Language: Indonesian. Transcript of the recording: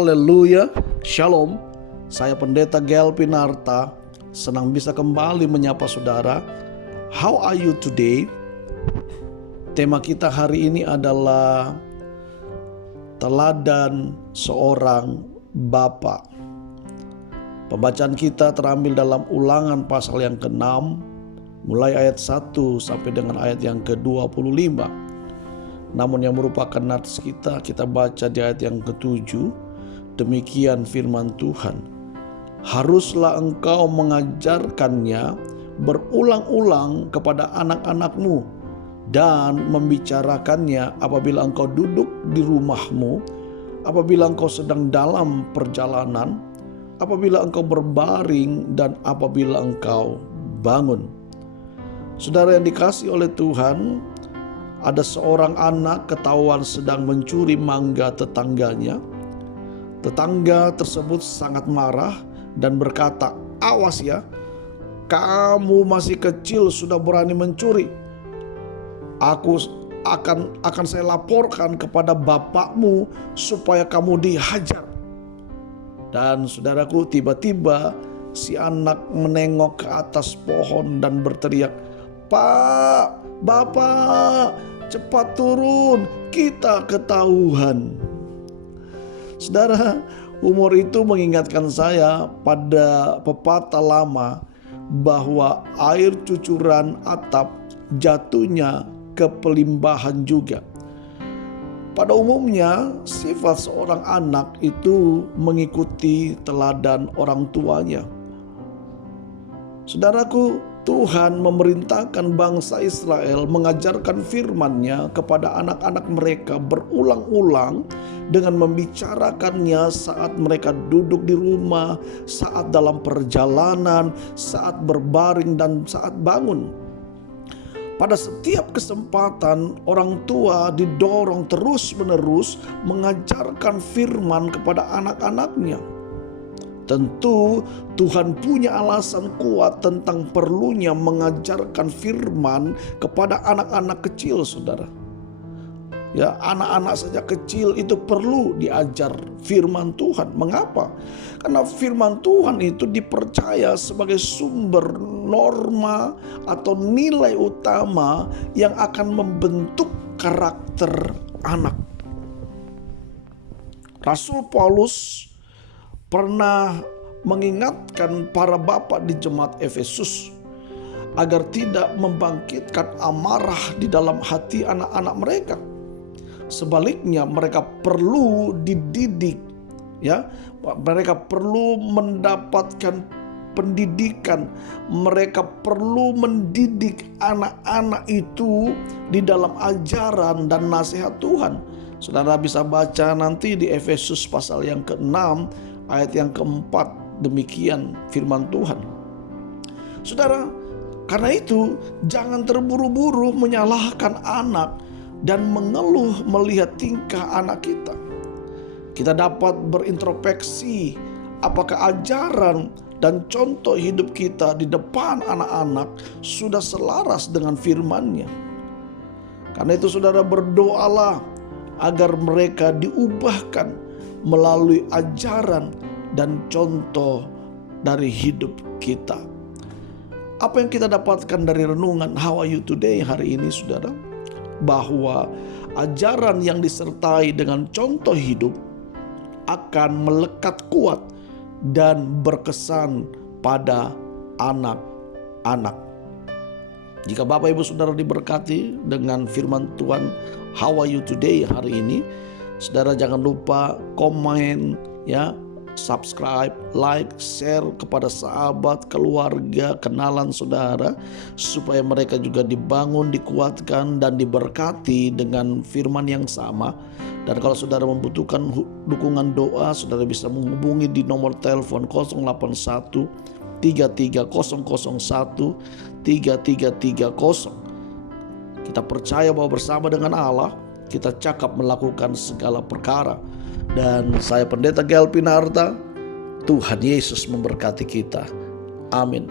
Haleluya, Shalom. Saya Pendeta Gelvin Arta, senang bisa kembali menyapa saudara. How are you today? Tema kita hari ini adalah teladan seorang bapa. Pembacaan kita terambil dalam Ulangan pasal yang ke-6, mulai ayat 1 sampai dengan ayat yang ke-25. Namun yang merupakan nats kita baca di ayat yang ke-7. Demikian firman Tuhan. Haruslah engkau mengajarkannya berulang-ulang kepada anak-anakmu dan membicarakannya apabila engkau duduk di rumahmu, apabila engkau sedang dalam perjalanan, apabila engkau berbaring, dan apabila engkau bangun. Saudara yang dikasihi oleh Tuhan, ada seorang anak ketahuan sedang mencuri mangga tetangganya. Tetangga tersebut sangat marah dan berkata, "Awas ya, kamu masih kecil sudah berani mencuri. Aku akan saya laporkan kepada bapakmu supaya kamu dihajar." Dan saudaraku, tiba-tiba si anak menengok ke atas pohon dan berteriak, "Pak, Bapak, cepat turun, kita ketahuan." Saudara, humor itu mengingatkan saya pada pepatah lama bahwa air cucuran atap jatuhnya ke pelimbahan juga. Pada umumnya, sifat seorang anak itu mengikuti teladan orang tuanya. Saudaraku, Tuhan memerintahkan bangsa Israel mengajarkan firman-Nya kepada anak-anak mereka berulang-ulang dengan membicarakannya saat mereka duduk di rumah, saat dalam perjalanan, saat berbaring, dan saat bangun. Pada setiap kesempatan, orang tua didorong terus-menerus mengajarkan firman kepada anak-anaknya. Tentu Tuhan punya alasan kuat tentang perlunya mengajarkan firman kepada anak-anak kecil, saudara. Ya, anak-anak sejak kecil itu perlu diajar firman Tuhan. Mengapa? Karena firman Tuhan itu dipercaya sebagai sumber norma atau nilai utama yang akan membentuk karakter anak. Rasul Paulus pernah mengingatkan para bapak di jemaat Efesus agar tidak membangkitkan amarah di dalam hati anak-anak mereka. Sebaliknya, mereka perlu dididik, ya. Mereka perlu mendapatkan pendidikan. Mereka perlu mendidik anak-anak itu di dalam ajaran dan nasihat Tuhan. Saudara bisa baca nanti di Efesus pasal yang ke-6 ayat yang ke-4, demikian firman Tuhan. Saudara, karena itu jangan terburu-buru menyalahkan anak dan mengeluh melihat tingkah anak kita. Kita dapat berintrospeksi apakah ajaran dan contoh hidup kita di depan anak-anak sudah selaras dengan firman-Nya. Karena itu saudara, berdoalah agar mereka diubahkan melalui ajaran dan contoh dari hidup kita. Apa yang kita dapatkan dari renungan How Are You Today hari ini, saudara? Bahwa ajaran yang disertai dengan contoh hidup akan melekat kuat dan berkesan pada anak-anak. Jika Bapak Ibu Saudara diberkati dengan firman Tuhan How Are You Today hari ini, saudara jangan lupa komen, ya, subscribe, like, share kepada sahabat, keluarga, kenalan saudara, supaya mereka juga dibangun, dikuatkan, dan diberkati dengan firman yang sama. Dan kalau saudara membutuhkan dukungan doa, saudara bisa menghubungi di nomor telepon 081 3300 3330. Kita percaya bahwa bersama dengan Allah kita cakap melakukan segala perkara. Dan saya Pendeta Gelvin Arta, Tuhan Yesus memberkati kita. Amin.